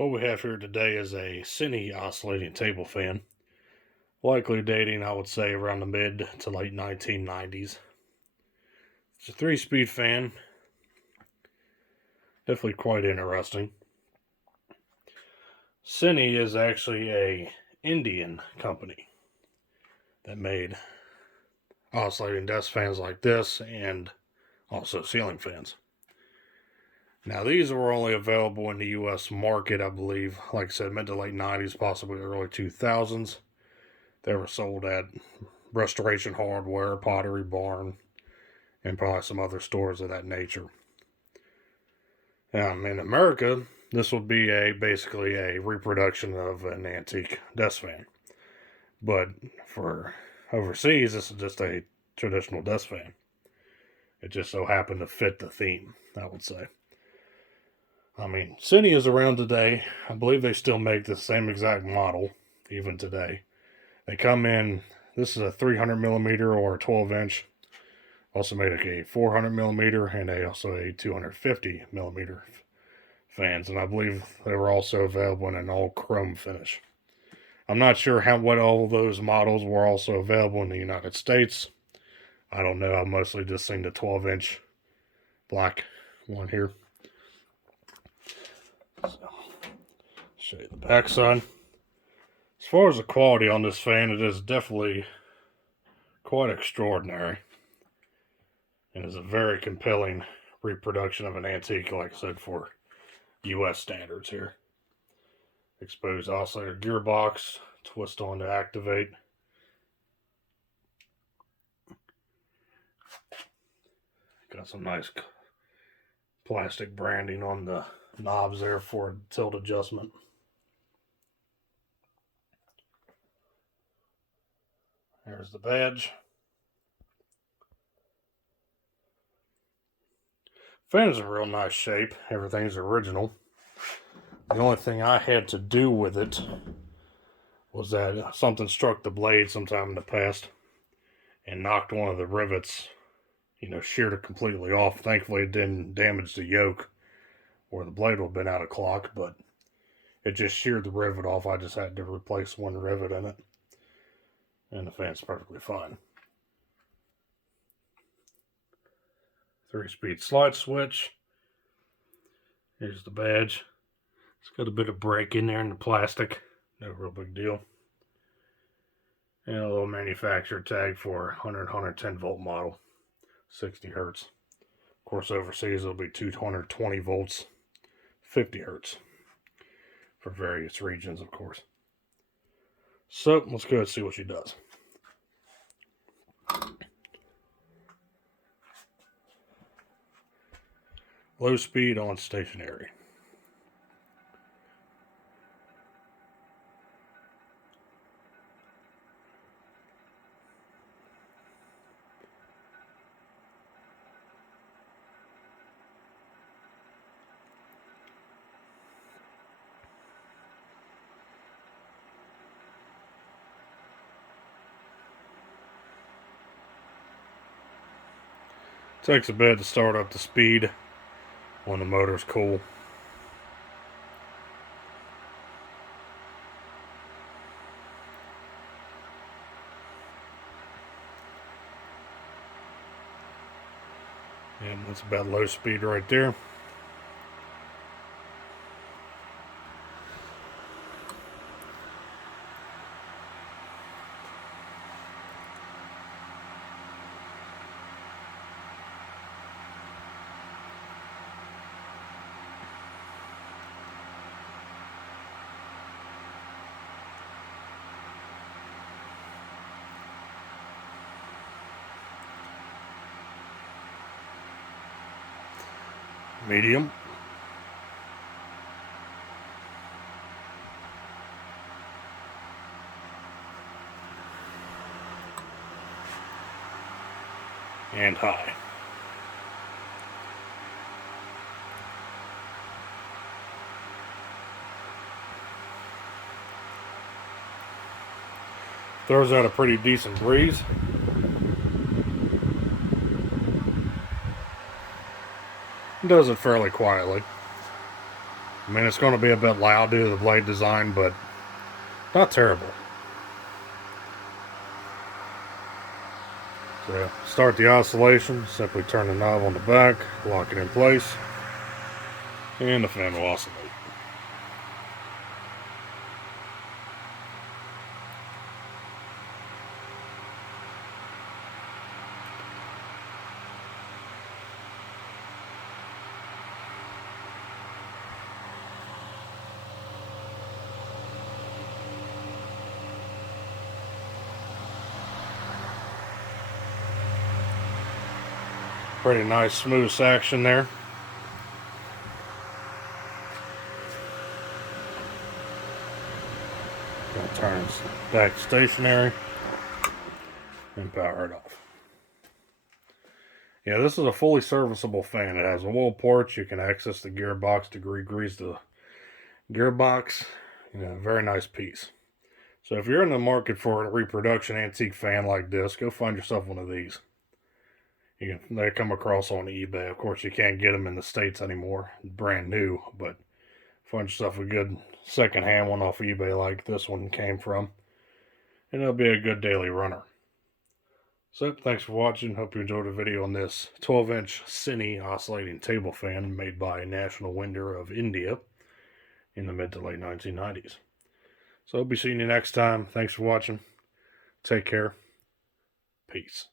What we have here today is a Cinni oscillating table fan, likely dating, I would say, around the mid to late 1990s. It's a 3-speed fan, definitely quite interesting. Cinni is actually a Indian company that made oscillating desk fans like this and also ceiling fans. Now, these were only available in the U.S. market, I believe, like I said, mid to late 90s, possibly early 2000s. They were sold at Restoration Hardware, Pottery Barn, and probably some other stores of that nature. In America, this would be basically a reproduction of an antique desk fan. But for overseas, this is just a traditional desk fan. It just so happened to fit the theme, I would say. Cinni is around today. I believe they still make the same exact model, even today. They come in, this is a 300 millimeter or a 12 inch. Also made a 400 millimeter and also a 250 millimeter fans. And I believe they were also available in an all chrome finish. I'm not sure what all those models were also available in the United States. I don't know. I've mostly just seen the 12 inch black one here. So, show you the back side. As far as the quality on this fan, it is definitely quite extraordinary. And is a very compelling reproduction of an antique, like I said, for U.S. standards here. Exposed oscillator gearbox, twist on to activate. Got some nice plastic branding on the knobs there for tilt adjustment. There's the badge. Fan is in real nice shape. Everything's original. The only thing I had to do with it was that something struck the blade sometime in the past and knocked one of the rivets, sheared it completely off. Thankfully, it didn't damage the yoke or the blade would have been out of clock, but it just sheared the rivet off. I just had to replace one rivet in it, and the fan's perfectly fine. 3-speed slide switch. Here's the badge. It's got a bit of break in there in the plastic. No real big deal. And a little manufacturer tag for 110 volt model. 60 hertz. Of course, overseas it'll be 220 volts. 50 hertz. For various regions, of course. So, let's go and see what she does. Low speed on stationary. Takes a bit to start up the speed when the motor's cool. And that's about low speed right there. Medium. And high. Throws out a pretty decent breeze. Does it fairly quietly. I mean, it's going to be a bit loud due to the blade design, but not terrible. So start the oscillation, simply turn the knob on the back, lock it in place, and the fan will oscillate. Pretty nice smooth action there. Gonna turn it back stationary and power it off. Yeah, this is a fully serviceable fan. It has a wall port. You can access the gearbox to grease the gearbox. You know, very nice piece. So if you're in the market for a reproduction antique fan like this, go find yourself one of these. They come across on eBay. Of course, you can't get them in the States anymore. Brand new, but find yourself a good second-hand one off eBay like this one came from, and it'll be a good daily runner. So, thanks for watching. Hope you enjoyed the video on this 12-inch Cinni oscillating table fan made by National Winder of India in the mid to late 1990s. So, I'll be seeing you next time. Thanks for watching. Take care. Peace.